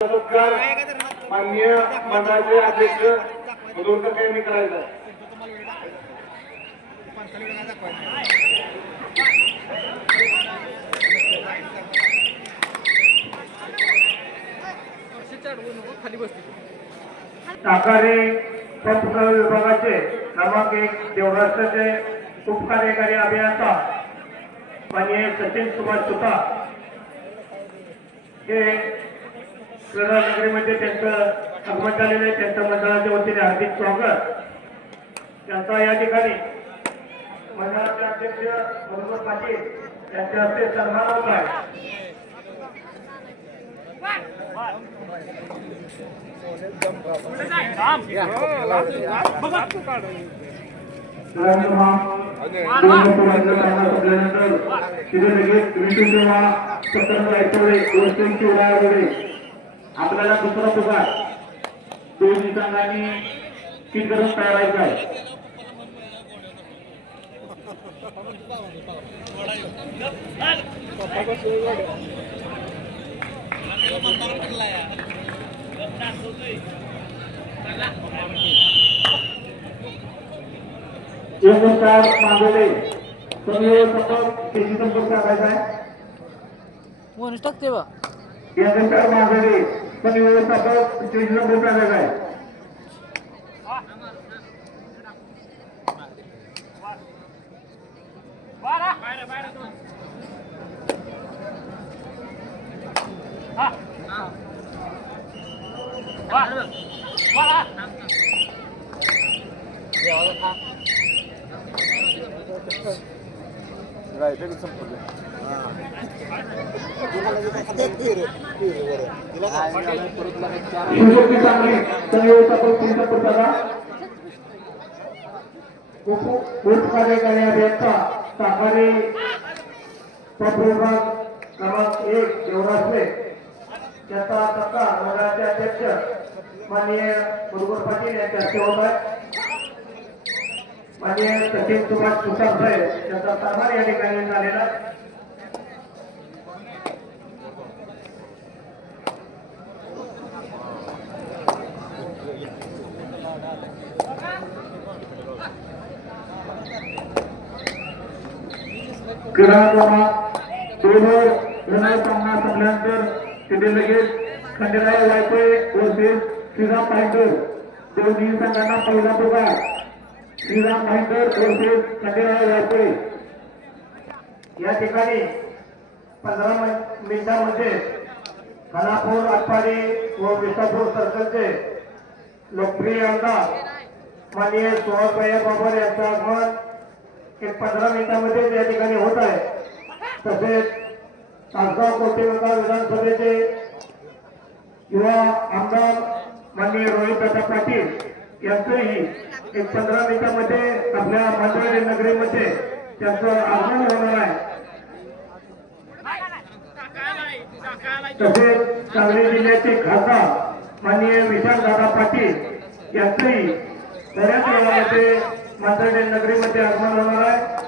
नमस्कार. माननीय मंडळाचे अध्यक्ष मधुरकर यांनी करायचं. साकारे पंपनळ विभागाचे क्रमांक एक देवराष्ट्राचे उपकार्यकारी अभियंता माननीय सचिन कुमार सुता हे नगरीमध्ये त्यांचं आगमन झालेलं आहे. त्यांच्या मंडळाच्या वतीने हार्दिक स्वागत. त्यांचा या ठिकाणी मंडळाचे अध्यक्ष मनोहर पाटील यांच्या हस्ते सन्मान होत आहे. आपल्याला दुसरा पुकार दोन्ही संघांनी किती करून तयारायचा आहे? एक पुरस्कार मागवले. तुम्ही संपर्क केजी संपर्क करायचा आहे? म्हणून टाकते बा. या पुरस्कार मागवले तुम्ही सतत केजी संपर्क करायचा आहे शिवशक्ती चांगली तुम्ही सतत केजी संपर्क अभियंता क्रमांक एक देवरासले त्याचा सत्ता मंडळाचे अध्यक्ष माननीय मुरगुर पाटील यांच्या हस्ते होत आहे माननीय सुभाष साहेब यांचा सन्मान या ठिकाणी झालेला. दोनवर सामना संपल्यानंतर तिथे लगेच वायपे वर्सेस श्रीराम दोन्ही संघांना पहिला श्रीराम वर्सेस वायपे. या ठिकाणी पंधरा मिनिटांमध्ये खानापूर आटपाडी व विसापूर सर्कलचे लोकप्रिय आमदार माननीय सोहळभैया बाबर यांचं आगमन एक पंधरा मिनिटांमध्ये या ठिकाणी होत आहे. तसेच तासगाव कोटेगाव विधानसभेचे युवा आमदार माननीय रोहित रोहितदादा पाटील यांचंही एक पंधरा मिनिटांमध्ये आपल्या मंडळी नगरीमध्ये त्यांचं आगमन होणार आहे. तसेच सांगली जिल्ह्याचे खासदार माननीय विशाल दादा पाटील यांचंही बऱ्याच वेळामध्ये मांजरडे नगरीमध्ये आगमन होणार आहे.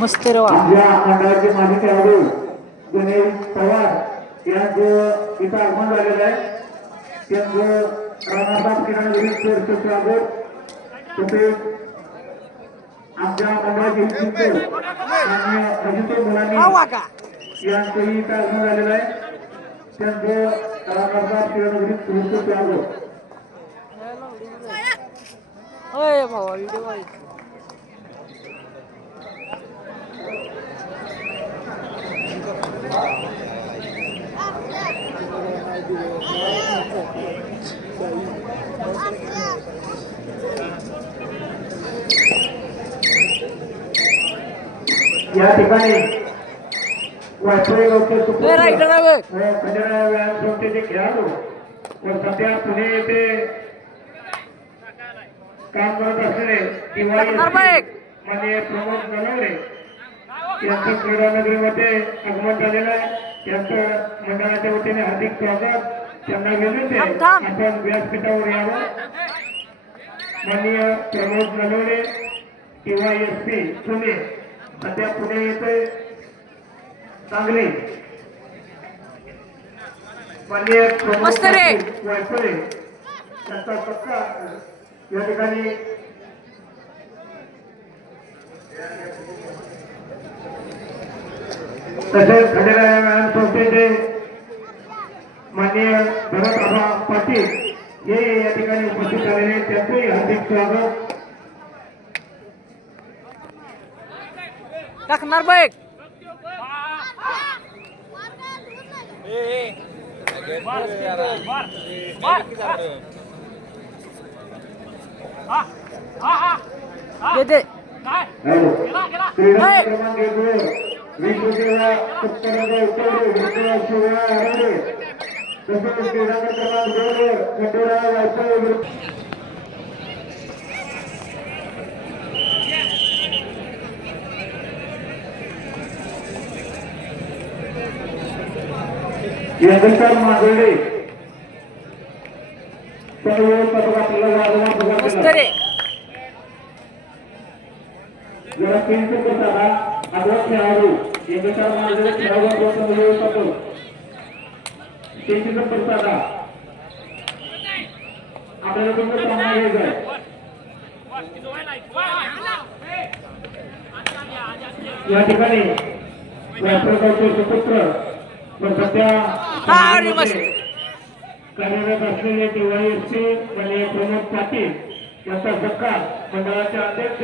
मस्त आपल्या मंडळाचे माजी खेळाडू गणेश पवार यांचं इथं आगमन झालेलं आहे. त्यांचं राणासाहेब किरण विरुद्ध स्वागत तसेच आमच्या मंडळाचे शिक्षक माननीय अजित मुलांनी वाका यांचंही इथं आगमन झालेलं आहे त्यांचं राणासाहेब किरण विरुद्ध स्वागत होय भावा व्हिडिओ या ठिकाणी वायफाय गावचे ए सुपुत्र राईटर आहे बघ. व खंडेराव व्यायाम संस्थेचे खेळाडू. व सध्या पुणे येथे काम करत असलेले दिवाळी प्रमोद यांचं क्रीडा नगरीमध्ये आगमन झालेलं आहे. यांचं मंडळाच्या वतीने हार्दिक स्वागत. त्यांना विनंती आहे. आपण व्यासपीठावर यावं माननीय प्रमोद नलवडे किंवा एस पी पुणे. सध्या पुणे येथे सांगली माननीय प्रमोद वायफळे यांचा सत्कार या ठिकाणी तसेच खंडेराय व्यायाम संस्थेचे माननीय भरत आबा पाटील हे या ठिकाणी उपस्थित झालेले आहेत. त्यांचंही हार्दिक स्वागत टाकणार बाईक दे क्रीडा क्रमांक एक वर विश्वसेवा सत्तरंग उतरले विश्वसेवा शिवराय आराडे तसेच क्रीडा क्रमांक दोन वर खंडेराय वायफळे विरुद्ध यंगस्टर मागवले सर्व पदक आपल्याला वाजवून मस्त पुकार रे जरा तीनशे बसाला आदर खेळाडू यंगस्टर मागवले खेळाडू प्रथम तीनशे बसाला आपल्याला तुमचं सामना घ्यायचा आहे. या ठिकाणी सुपुत्र सध्या मस्त. कार्यरत असलेले डीवायएसपी माननीय प्रमोद पाटील यांचा सत्कार मंडळाचे अध्यक्ष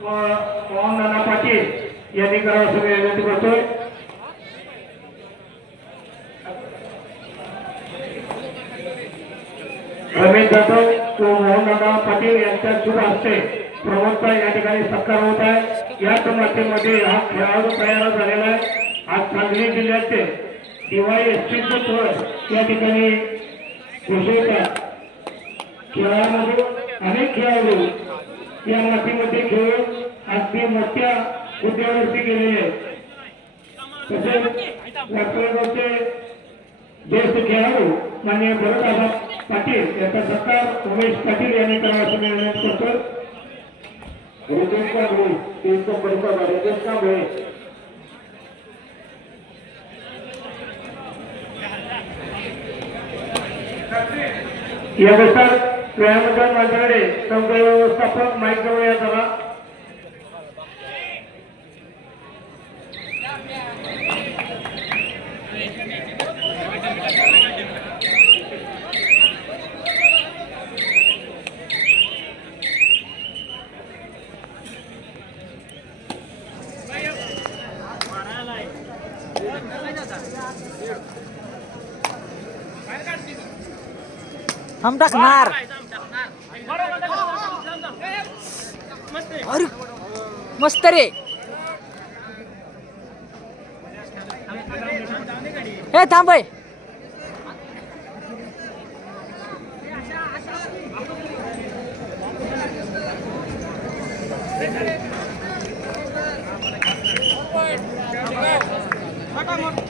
व मोहन नाना पाटील यांनी करावा असं विनंती करतोय. रमेश जाधव तो मोहन नाना पाटील यांच्या शुभ हस्ते प्रमोदचा या ठिकाणी सत्कार होत आहे. या माध्यमामध्ये हा खेळाडू तयार झालेला आहे. आज सांगली जिल्ह्याचे दिवाळी डीवायएसपीचे पद या ठिकाणी घोषवितात खेळामध्ये अनेक खेळाडू या मातीमध्ये खेळून अगदी मोठ्या हुद्द्यावरती गेलेले आहेत. तसेच वाटोळगावचे ज्येष्ठ खेळाडू माननीय भरतदादा पाटील यांचा सत्कार उमेश पाटील यांनी करावा असं मी विनंती करतो कांबळे तीन नंबरचा कांबळे. यानुसार व्यायामगार माझ्याकडे सौकर्य व्यवस्थापक माईक जवळ या जरा. हम टाकणार अरे मस्त रे हे थांब on.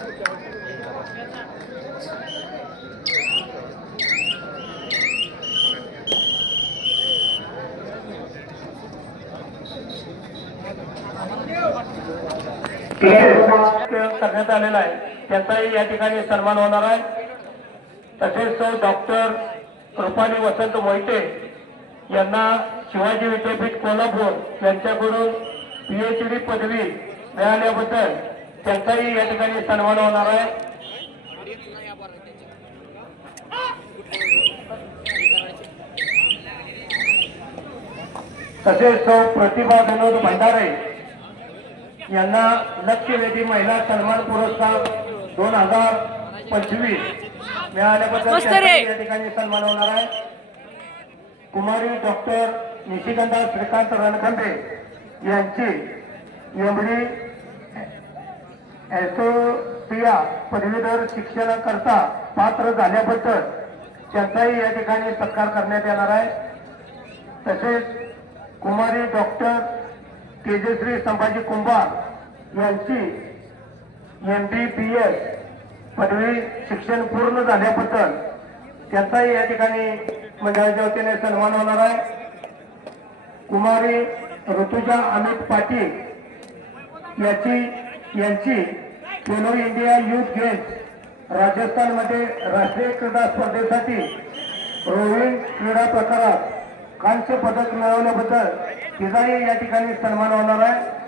करण्यात आलेला आहे त्याचाही या ठिकाणी सन्मान होणार आहे. तसेच डॉक्टर कृपाली वसंत मोहिते यांना शिवाजी विद्यापीठ कोल्हापूर यांच्याकडून पीएच डी पदवी मिळाल्याबद्दल त्यांचाही या ठिकाणी सन्मान होणार आहे. तसेच तो प्रतिभा विनोद भंडारे यांना लक्षवेधी महिला सन्मान पुरस्कार दोन हजार पंचवीस. मिळाल्याबद्दल या ठिकाणी सन्मान होणार आहे. कुमारी डॉक्टर निशिगंधा श्रीकांत रणखंडे यांची एमडी एसोसिया पदवीधर शिक्षणाकरता पात्र झाल्याबद्दल त्यांचाही या ठिकाणी सत्कार करण्यात येणार आहे. तसेच कुमारी डॉक्टर तेजश्री संभाजी कुंभार यांची एम बी बी एस पदवी शिक्षण पूर्ण झाल्याबद्दल त्यांचाही या ठिकाणी मंडळाच्या वतीने सन्मान होणार आहे. कुमारी ऋतुजा अमित पाटील याची यांची खेलो इंडिया युथ गेम्स राजस्थानमध्ये राष्ट्रीय क्रीडा स्पर्धेसाठी रोविंग क्रीडा प्रकारात कांस्य पदक मिळवल्याबद्दल तिचाही या ठिकाणी सन्मान होणार आहे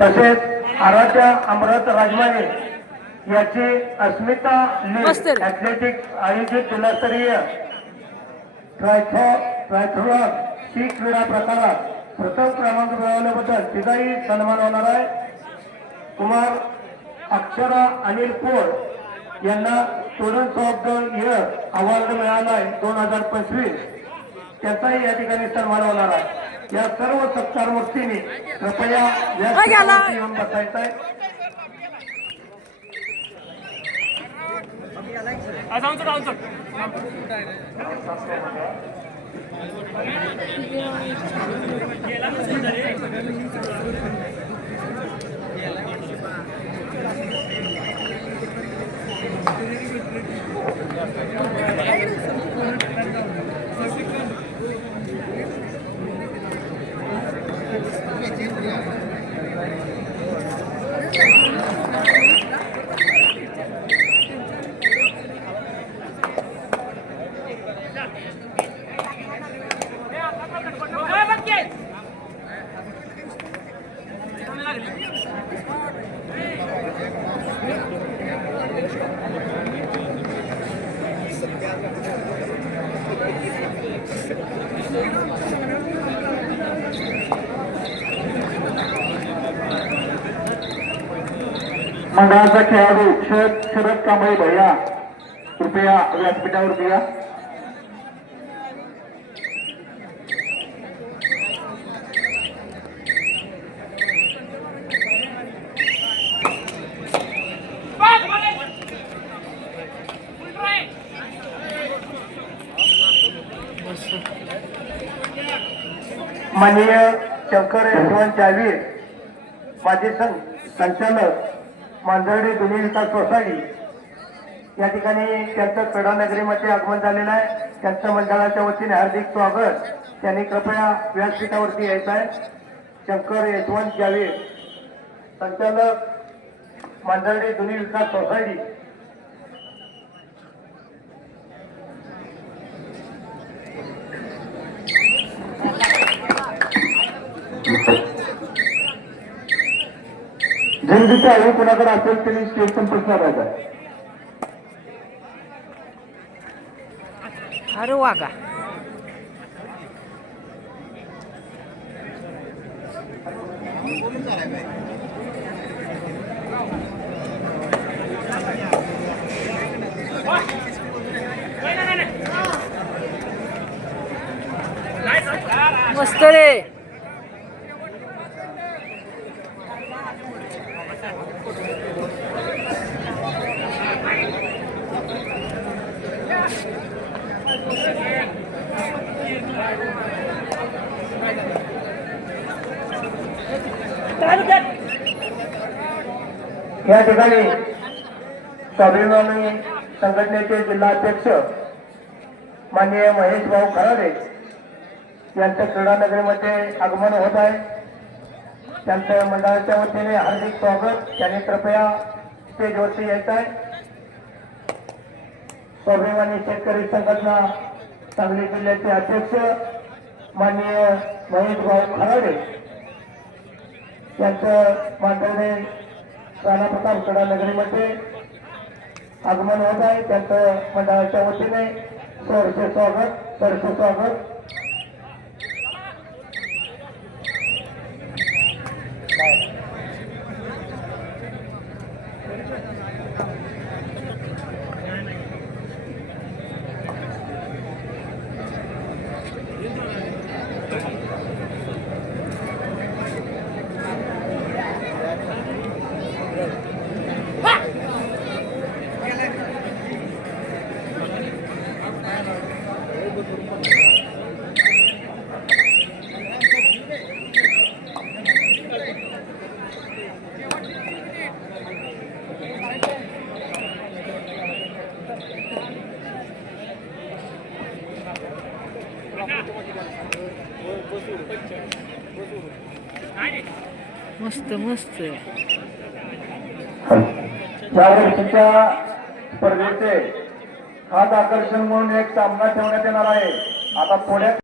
तसेच आराध्या अमृत राजमाने याची अस्मिता लीग रे. ऍथलेटिक्स आयोजित जिल्हास्तरीय ट्रायथो ट्रायथलॉन सी क्रीडा प्रकारात प्रथम क्रमांक मिळवल्याबद्दल तिचाही सन्मान होणार आहे कुमार अक्षरा अनिल पोळ यांना student of the year award मिळाला आहे दोन हजार पंचवीस. त्याचाही या ठिकाणी सन्मान होणार आहे. या सर्व सत्कार मूर्तींनी कृपया काय गेला? व्यासपीठावरती येऊन बसायचं आहे मंडळाचा खेळाडू शरद शरद कांबळे भैया कृपया व्यासपीठावर या माननीय शंकर यशवंत जावीर माजी सं- संचालक मांजर्डे जुनी विकास सोसायटी या ठिकाणी त्यांचं कडानगरीमध्ये नगरीमध्ये आगमन झालेलं आहे. त्यांच्या मंडळाच्या वतीने हार्दिक स्वागत. त्यांनी कृपया व्यासपीठावरती यायचं आहे. शंकर यशवंत जावेद संचालक मांजर्डे जुनी विकास सोसायटी जनतेचे आहे कोणाकडे असेल त्यांनी स्टेज प्रश्न राहायचा अरे वागा मस्त रे. या ठिकाणी स्वाभिमानी संघटनेचे जिल्हाध्यक्ष माननीय महेश भाऊ खराडे यांचं क्रीडानगरीमध्ये आगमन होत आहे. त्यांचं मंडळाच्या वतीने हार्दिक स्वागत. त्यांनी कृपया स्टेजवरती यायचं आहे. स्वाभिमानी शेतकरी संघटना सांगली जिल्ह्याचे अध्यक्ष माननीय महेश भाऊ खराडे यांचं मांडवणे राणा प्रताप नगरीमध्ये आगमन होत आहे. त्यांचं मंडळाच्या वतीने सरचे स्वागत सरचे स्वागत. मस्त या वर्षीच्या स्पर्धेचे खास आकर्षण म्हणून एक सामना ठेवण्यात येणार आहे. आता पुण्यात